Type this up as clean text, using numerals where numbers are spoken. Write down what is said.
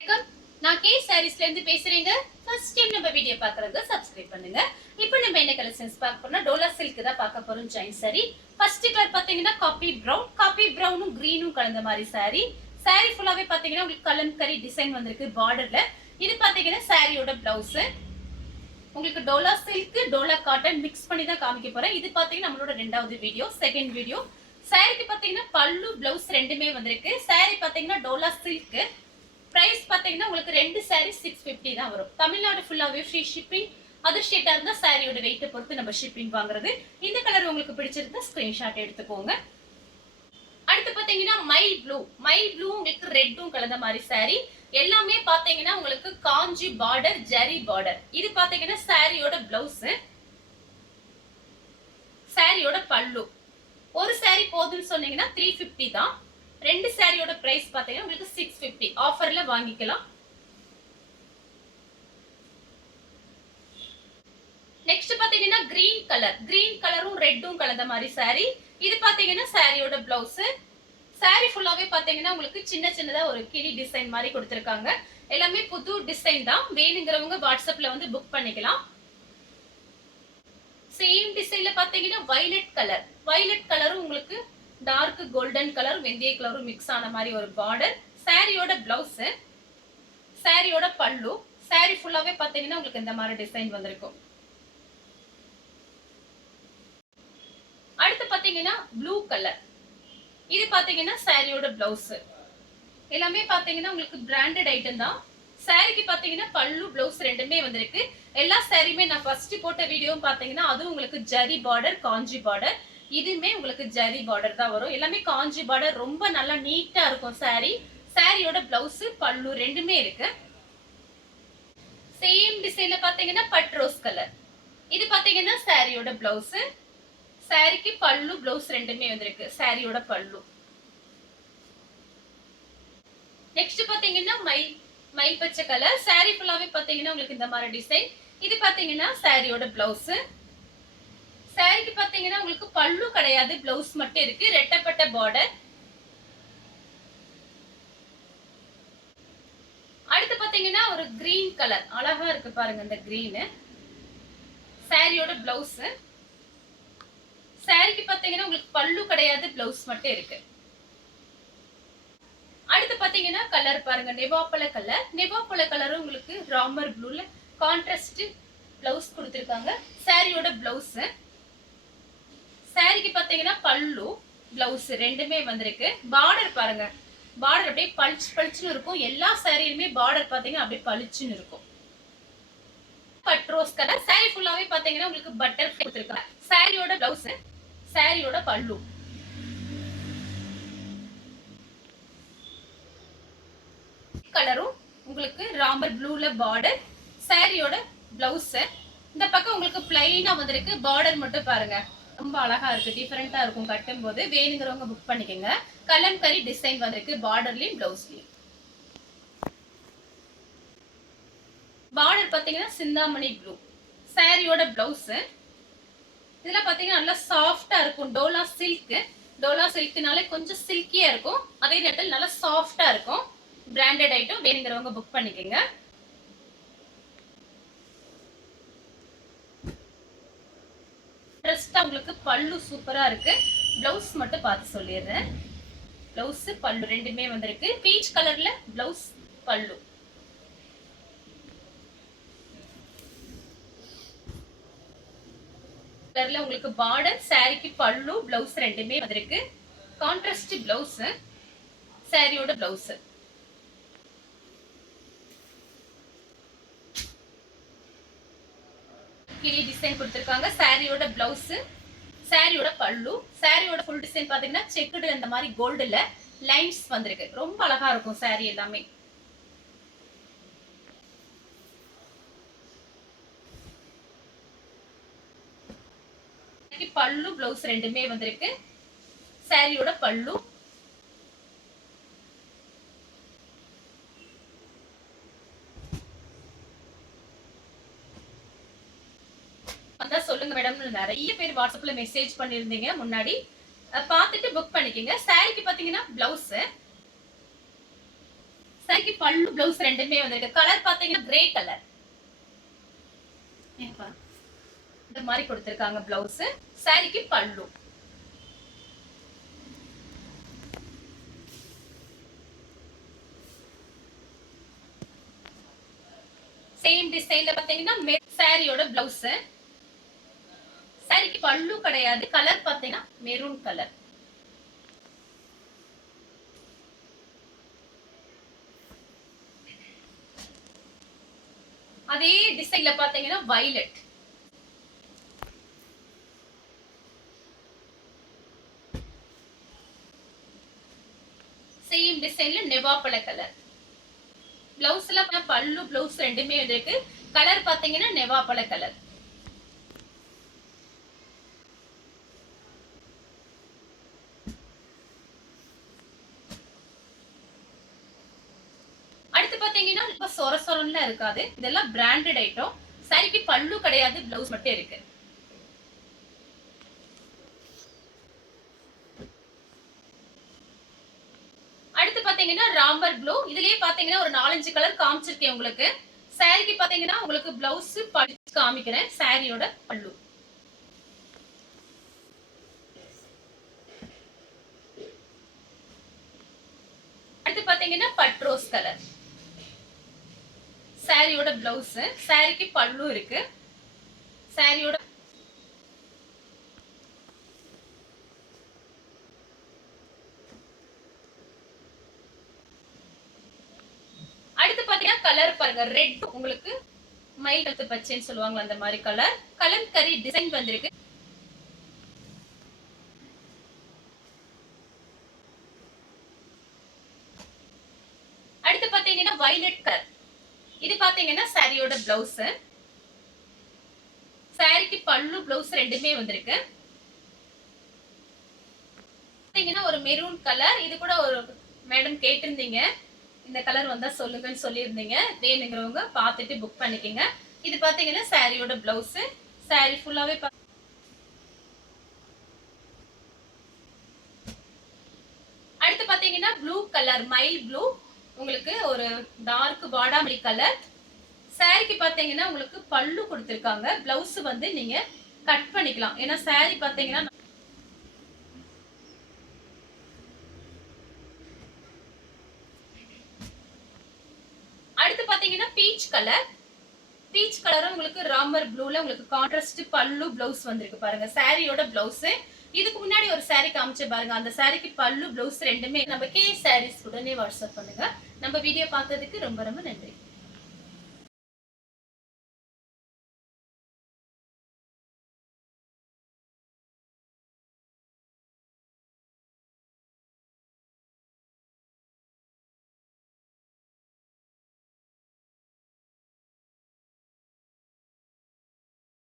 வணக்கம். நான் கே சாரீஸ்ல இருந்து பேசுறேங்க. ஃபர்ஸ்ட் டைம் நம்ம வீடியோ பார்க்கறவங்க சப்ஸ்கிரைப் பண்ணுங்க. இப்போ நம்ம என்ன கலெக்ஷன்ஸ் பார்க்க போறோம்னா டோலா சில்க் தான் பார்க்க போறோம். Join sorry. ஃபர்ஸ்ட் கலர் பாத்தீங்கன்னா காபி பிரவுனும் கிரீனும் கலந்த மாதிரி சாரி. சாரி ஃபுல்லாவே பாத்தீங்கன்னா உங்களுக்கு கலம்கரி டிசைன் வந்திருக்கு பார்டர்ல. இது பாத்தீங்கன்னா சாரியோட பிளவுஸ். உங்களுக்கு Dola silk Dola cotton mix பண்ணி தான் காமிக்க போறேன். இது பாத்தீங்கன்னா நம்மளோட ரெண்டாவது வீடியோ, செகண்ட் வீடியோ. சாரிக்கு பாத்தீங்கன்னா பல்லு பிளவுஸ் ரெண்டுமே வந்திருக்கு. சாரி பாத்தீங்கன்னா டோலா சில்க். பிரைஸ் பாத்தீங்கன்னா உங்களுக்கு ரெண்டு சாரி 650 தான் வரும். தமிழ்நாடு ஃபுல்லாவே ஃப்ரீ ஷிப்பிங். அதர் ஸ்டேட்டா இருந்தா சாரியோட வெயிட்ட பொறுத்து நம்ம ஷிப்பிங் வாங்குறது. இந்த கலர் உங்களுக்கு பிடிச்சிருந்தா ஸ்கிரீன்ஷாட் எடுத்துக்கோங்க. அடுத்து பாத்தீங்கன்னா மை ப்ளூ உங்களுக்கு ரெட்டும் கலந்த மாதிரி சாரி. எல்லாமே பாத்தீங்கன்னா உங்களுக்கு காஞ்சி பார்டர், ஜரி பார்டர். இது பாத்தீங்கன்னா சாரியோட பிளவுஸ், சாரியோட பல்லு. ஒரு சாரி போதும்னு சொன்னீங்கன்னா 350 தான். ரெண்டு சாரியோட பிரைஸ் பாத்தீங்கன்னா உங்களுக்கு 650. ஆஃபர்ல வாங்கிக்கலாம். நெக்ஸ்ட் பாத்தீங்கன்னா கிரீன் கலரும் ரெட்டும் கலந்த மாதிரி சாரி. இது பாத்தீங்கன்னா சாரியோட பிளவுஸ். சாரி ஃபுல்லாவே பாத்தீங்கன்னா உங்களுக்கு சின்ன சின்னதா ஒரு கிளி டிசைன் மாதிரி கொடுத்திருக்காங்க. எல்லாமே புது டிசைன் தான். வேணுங்கிறவங்க வாட்ஸ்அப்ல வந்து புக் பண்ணிக்கலாம். சேம் டிசைன்ல பாத்தீங்கன்னா வயலட் கலரும் உங்களுக்கு டார்க் கோல்டன் கலர் வெந்தய கலரும் மிக்ஸ் ஆன மாதிரி ஒரு பார்டர். சாரியோட பிளவுஸ், சாரியோட பல்லு. சாரி ஃபுல்லாவே பாத்தீங்கன்னா உங்களுக்கு இந்த மாதிரி டிசைன் வந்திருக்கும். அடுத்து பாத்தீங்கன்னா ப்ளூ கலர். இது பாத்தீங்கன்னா சாரியோட பிளவுஸ். எல்லாமே பாத்தீங்கன்னா உங்களுக்கு பிராண்டட் ஐட்டம் தான். சாரிக்கு பாத்தீங்கன்னா பல்லு பிளவுஸ் ரெண்டுமே வந்திருக்கு. எல்லா சாரியுமே நான் ஃபர்ஸ்ட் போட்ட வீடியோவும் பாத்தீங்கன்னா அது உங்களுக்கு ஜரி பார்டர், காஞ்சி பார்டர். இதுமே உங்களுக்கு ஜரி பார்டர் தான் வரும். எல்லாமே காஞ்சி பார்டர். ரொம்ப நல்லா நீட்டா இருக்கும் சாரி. சாரியோட பிளவுஸ், பல்லு ரெண்டுமே இருக்கு. சேம் டிசைன்ல பாத்தீங்கன்னா பட் ரோஸ் கலர். இது பாத்தீங்கன்னா சாரியோட பிளவுஸ். சாரிக்கு பல்லு பிளவுஸ் ரெண்டுமே வந்திருக்கு. சாரியோட பல்லு. நெக்ஸ்ட் பாத்தீங்கன்னா மயில் பச்சை கலர். சாரி ஃபுல்லாவே பாத்தீங்கன்னா உங்களுக்கு இந்த மாதிரி டிசைன். இது பாத்தீங்கன்னா சாரியோட பிளவுஸ். சாரிக்கு பாத்தீங்கன்னா உங்களுக்கு பல்லு கிடையாது, பிளவுஸ் மட்டும் இருக்கு. ரெட்டப்பட்ட பார்டர். அடுத்து பாத்தீங்கன்னா ஒரு கிரீன் கலர் அழகா இருக்கு பாருங்க. இந்த கிரீன் சாரியோட பிளவுஸ். சாரிக்கு பாத்தீங்கன்னா உங்களுக்கு பல்லு கிடையாது, பிளவுஸ் மட்டும் இருக்கு. அடுத்து பாத்தீங்கன்னா கலர் பாருங்க, நெவாப்பழ கலரும் உங்களுக்கு ராமர் ப்ளூல கான்ட்ராஸ்ட் பிளவுஸ் கொடுத்திருக்காங்க. சாரியோட பிளவுஸ். சாரிக்கு பாத்தீங்கன்னா பல்லு பிளவுஸ் ரெண்டுமே வந்திருக்கு. பார்டர் பாருங்க, பார்டர் அப்படியே பளிச்சுன்னு இருக்கும். எல்லா சாரியுமே பார்டர் பாத்தீங்கன்னா அப்படியே பளிச்சுன்னு இருக்கும். But rose colour. சாரி ஃபுல்லாவே பாத்தீங்கன்னா உங்களுக்கு பட்டர் கொடுத்திருக்காங்க. சாரியோட பிளவுஸ், சாரியோட பல்லு. கலரும் உங்களுக்கு ராமர் ப்ளூல பார்டர். சாரியோட பிளவுஸ். இந்த பக்கம் உங்களுக்கு பிளைனா வந்திருக்கு. பார்டர் மட்டும் பாருங்க, ரொம்ப அழகா இருக்கு. டிஃபரெண்டா இருக்கும் கட்டும் போது. வேணுங்கிறவங்க புக் பண்ணிக்கோங்க. கலம்கரி டிசைன் வந்திருக்கு பார்டர்லயும் பிளவுஸ்லயும். பார்டர் பாத்தீங்கன்னா சிந்தாமணி ப்ளூ. சாரியோட பிளவுஸ். இதுல பாத்தீங்கன்னா நல்லா சாஃப்டா இருக்கும். டோலா சில்க்னாலே கொஞ்சம் சில்கியா இருக்கும். அதே நேரத்தில் நல்லா சாஃப்டா இருக்கும். Branded item. வேணுங்கிறவங்க புக் பண்ணிக்கோங்க. உங்களுக்கு பல்லு சூப்பரா இருக்கு. பிளவுஸ் மட்டும் பார்த்து சொல்லிடுறேன். பிளவுஸ் பல்லு ரெண்டுமே வந்திருக்கு. பீச் கலர்ல பிளவுஸ், பல்லு. கலர்ல உங்களுக்கு பார்டர். சாரிக்கு பல்லு பிளவுஸ் ரெண்டுமே வந்திருக்கு. கான்ட்ராஸ்ட் பிளவுஸ், சாரியோட பிளவுஸ். கிளி டிசைன் கொடுத்திருக்காங்க. சாரியோட பிளவுஸ், சாரியோட பல்லு. சாரியோட ஃபுல் டிசைன் பாத்தீங்கன்னா செக்குடு அந்த மாதிரி கோல்டுல லைன்ஸ் வந்திருக்கு. ரொம்ப அழகா இருக்கும் சாரி எல்லாமே. பல்லு பிளவுஸ் ரெண்டுமே வந்திருக்கு. சாரியோட பல்லு. வந்தா சொல்லுங்க மேடம். நிறைய பேர் வாட்ஸ்அப்ல மெசேஜ் பண்ணிருந்தீங்க முன்னாடி. பார்த்துட்டு புக் பண்ணிக்கோங்க. சாரிக்கு பாத்தீங்கன்னா பிளவுஸ், சாரிக்கு பல்லு பிளவுஸ் ரெண்டுமே வந்திருக்கு. கலர் பாத்தீங்கன்னா கிரே கலர். இந்த மாதிரி கொடுத்திருக்காங்க பிளவுஸ். சாரிக்கு பல்லு. சேம் டிசைன்ல பாத்தீங்கன்னா சாரியோட பிளவுஸ். சாரிக்கு பல்லு கிடையாது. கலர் பாத்தீங்கன்னா மெரூன் கலர். அதே டிசைன்ல பாத்தீங்கன்னா வயலட். சேம் டிசைன்ல நெவாப்பழ கலர். பிளவுஸ்ல பல்லு பிளவுஸ் ரெண்டுமே இருக்கு. கலர் பாத்தீங்கன்னா நெவாப்பழ கலர். அடுத்து பாத்தீங்கன்னா இப்ப சொர சொரன்ல இருக்காது. இதெல்லாம் பிராண்டட் ஐட்டம். சாரிக்கு பல்லு கிடையாது, பிளவுஸ் மட்டும் இருக்கு. அடுத்து பாத்தீங்கன்னா ராம்பர் ப்ளூ. இதுலயே பாத்தீங்கன்னா ஒரு 4-5 கலர் காமிச்சிருக்கேன் உங்களுக்கு. சாரிக்கு பாத்தீங்கன்னா உங்களுக்கு பிளவுஸ் படிச்சு காமிக்கிறேன். சாரியோட பல்லு. அடுத்து பாத்தீங்கன்னா பட்ரோஸ் கலர். சாரியோட பிளவுஸ். சாரிக்கு பல்லு இருக்கு. சாரியோட அடுத்து பாத்தீங்கன்னா கலர் பாருங்க. ரெட் உங்களுக்கு மயில் கழுத்து பச்சைன்னு சொல்லுவாங்க, அந்த மாதிரி கலர். கலம்கரி டிசைன் வந்திருக்கு. அடுத்து பாத்தீங்கன்னா வயலட் கலர். இது பாத்தீங்கன்னா சாரியோட பிளவுஸ். சாரிக்கு பல்லு பிளவுஸ் ரெண்டுமே வந்திருக்கு. பாத்தீங்கன்னா ஒரு மெரூன் கலர். இது கூட ஒரு மேடம் கேட்டிருந்தீங்க, இந்த கலர் வந்தா சொல்லுங்கன்னு சொல்லியிருந்தீங்க. வேணுங்கிறவங்க பார்த்துட்டு புக் பண்ணிக்கங்க. இது பாத்தீங்கன்னா சாரியோட பிளவுஸ். சாரி ஃபுல்லாவே அடுத்து பாத்தீங்கன்னா ப்ளூ கலர், மயில் ப்ளூ. உங்களுக்கு ஒரு டார்க் பாடாமல்லி கலர். சாரிக்கு பாத்தீங்கன்னா உங்களுக்கு பல்லு கொடுத்திருக்காங்க. பிளவுஸ் வந்து நீங்க கட் பண்ணிக்கலாம். ஏன்னா சாரி பாத்தீங்கன்னா அடுத்து பாத்தீங்கன்னா பீச் கலர். பீச் கலரும் உங்களுக்கு ராமர் ப்ளூல உங்களுக்கு கான்ட்ராஸ்ட் பல்லு பிளவுஸ் வந்திருக்கு பாருங்க. சாரியோட பிளவுஸ். இதுக்கு முன்னாடி ஒரு சாரி காமிச்சு பாருங்க. அந்த சாரிக்கு பல்லு பிளவுஸ் ரெண்டுமே நம்ம கே சாரீஸ் உடனே வாட்ஸ்அப் பண்ணுங்க. நம்ம வீடியோ பார்த்ததுக்கு ரொம்ப ரொம்ப நன்றி.